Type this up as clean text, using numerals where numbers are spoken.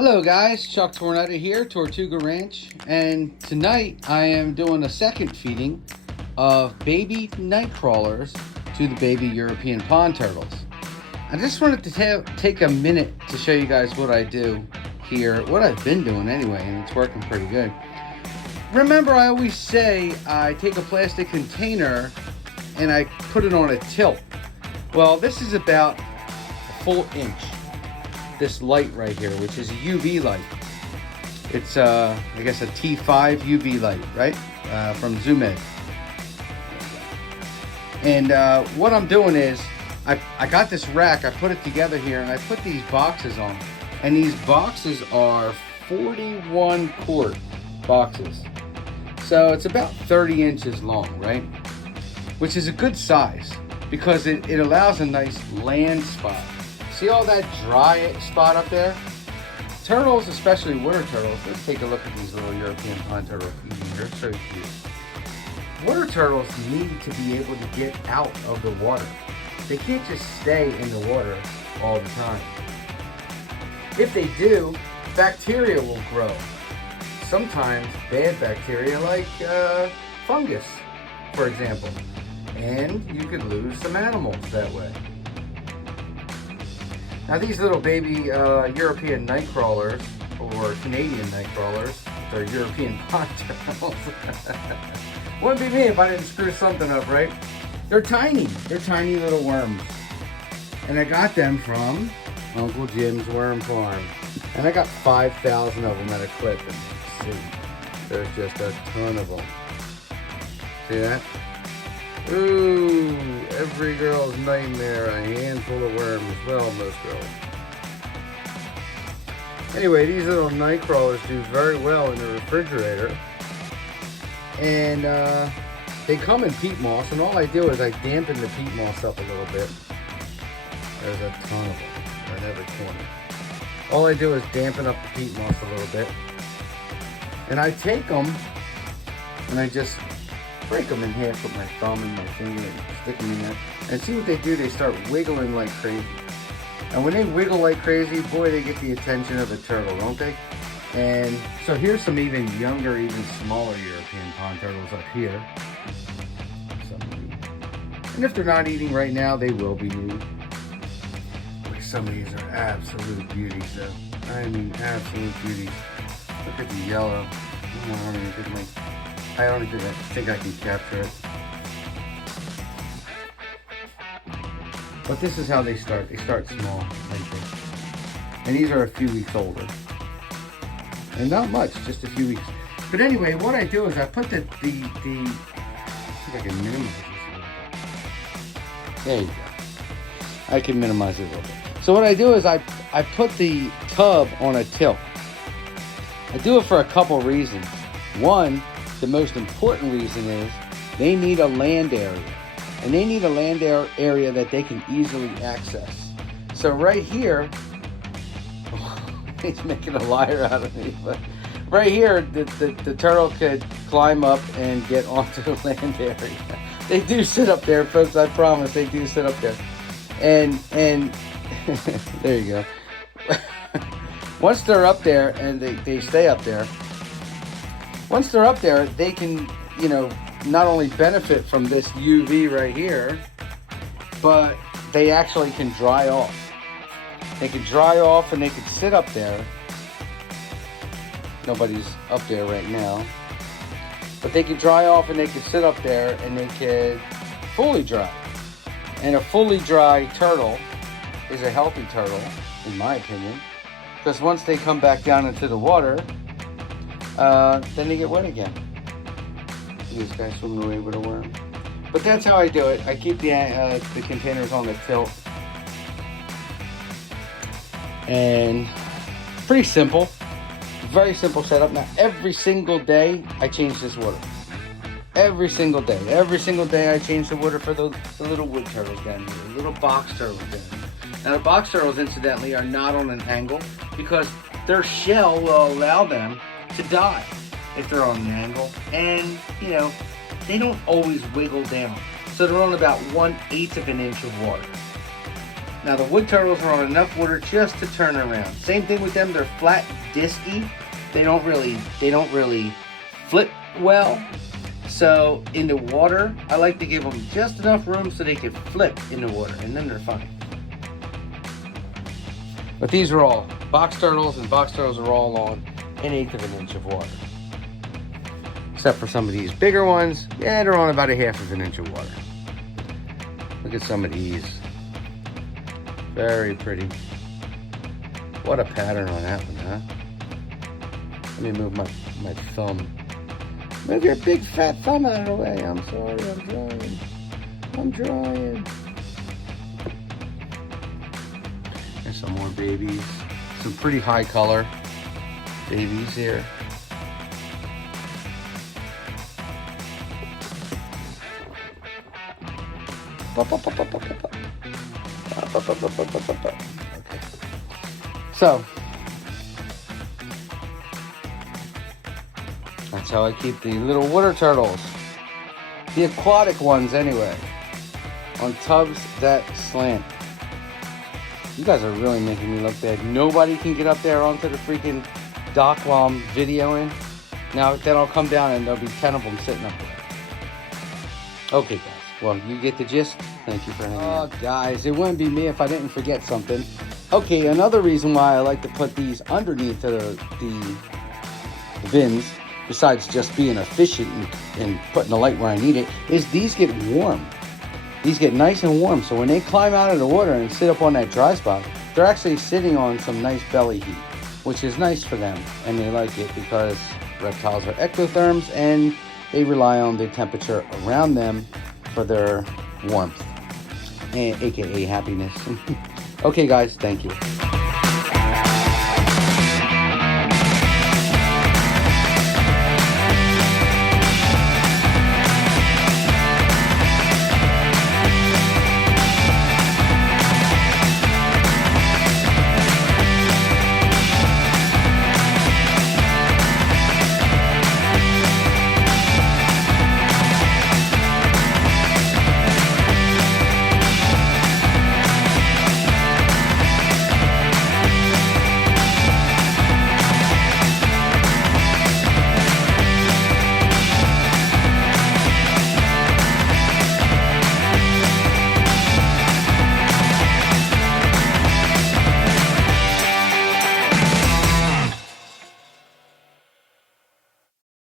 Hello guys, Chuck Tornetta here, Tortuga Ranch, and tonight I am doing a second feeding of baby night crawlers to the baby European pond turtles. I just wanted to take a minute to show you guys what I do here, what I've been doing anyway, and it's working pretty good. Remember, I always say I take a plastic container and I put it on a tilt. Well, this is about a full inch. This light right here, which is a UV light. It's I guess a T5 UV light, right? From Zoom Ed. And what I'm doing is I got this rack, I put it together here, and I put these boxes on. And these boxes are 41 quart boxes. So it's about 30 inches long, right? Which is a good size because it allows a nice land spot. See all that dry spot up there? Turtles, especially water turtles, let's take a look at these little European pond turtles. They're so cute. Water turtles need to be able to get out of the water. They can't just stay in the water all the time. If they do, bacteria will grow. Sometimes bad bacteria like fungus, for example. And you could lose some animals that way. Now these little baby European night crawlers, or Canadian night crawlers, they're European pond turtles. Wouldn't be me if I didn't screw something up, right? They're tiny little worms. And I got them from Uncle Jim's Worm Farm. And I got 5,000 of them at a clip. And see, there's just a ton of them. See that? Ooh, every girl's nightmare, a handful of worms. Well, most girls. Anyway, these little night crawlers do very well in the refrigerator. And they come in peat moss, and all I do is I dampen the peat moss up a little bit. There's a ton of them in every corner. All I do is dampen up the peat moss a little bit. And I take them, and I just break them in half with my thumb and my finger and stick them in there. And see what they do, they start wiggling like crazy. And when they wiggle like crazy, boy, they get the attention of a turtle, don't they? And so here's some even younger, even smaller European pond turtles up here. And if they're not eating right now, they will be eating. Like some of these are absolute beauties though. I mean, absolute beauties. Look at the yellow. I don't even think I can capture it. But this is how they start. They start small, like this. And these are a few weeks older. And not much, just a few weeks. But anyway, what I do is I put the see if I can minimize this a little bit. There you go. I can minimize it a little bit. So what I do is I put the tub on a tilt. I do it for a couple reasons. One, the most important reason is they need a land area. And they need a land area that they can easily access. So right here, he's making a liar out of me, but right here, the turtle could climb up and get onto the land area. They do sit up there, folks, I promise, they do sit up there. And there you go. Once they're up there, and they stay up there, once they're up there, they can, not only benefit from this UV right here, but they actually can dry off. They can dry off and they can sit up there. Nobody's up there right now. But they can dry off and they can sit up there and they can fully dry. And a fully dry turtle is a healthy turtle, in my opinion. Because once they come back down into the water, then they get wet again. This guy swimming away with a worm. But that's how I do it. I keep the containers on the tilt. And pretty simple. Very simple setup. Now every single day I change this water. Every single day. Every single day I change the water for the little wood turtles down here. The little box turtles down here. Now the box turtles incidentally are not on an angle because their shell will allow them to die if they're on an angle. And, they don't always wiggle down. So they're on about 1/8 of an inch of water. Now the wood turtles are on enough water just to turn around. Same thing with them, they're flat, disky. They don't really flip well. So in the water, I like to give them just enough room so they can flip in the water, and then they're fine. But these are all box turtles, and box turtles are all on 1/8 of an inch of water. Except for some of these bigger ones, yeah, they're on about 1/2 of an inch of water. Look at some of these. Very pretty. What a pattern on that one, huh? Let me move my thumb. Move your big fat thumb out of the way. I'm sorry, I'm drying. I'm drying. There's some more babies. Some pretty high color babies here. Okay. So that's how I keep the little water turtles, the aquatic ones anyway, on tubs that slant. You guys are really making me look bad. Nobody can get up there onto the freaking dock while I'm videoing. Now then I'll come down and there'll be 10 of them sitting up there. Okay guys, well you get the gist. Thank you for hanging out. Guys, it wouldn't be me if I didn't forget something. Okay, another reason why I like to put these underneath the bins, besides just being efficient and putting the light where I need it, is these get warm. These get nice and warm, so when they climb out of the water and sit up on that dry spot, they're actually sitting on some nice belly heat, which is nice for them, and they like it because reptiles are ectotherms and they rely on the temperature around them for their warmth, aka happiness. Okay guys, thank you.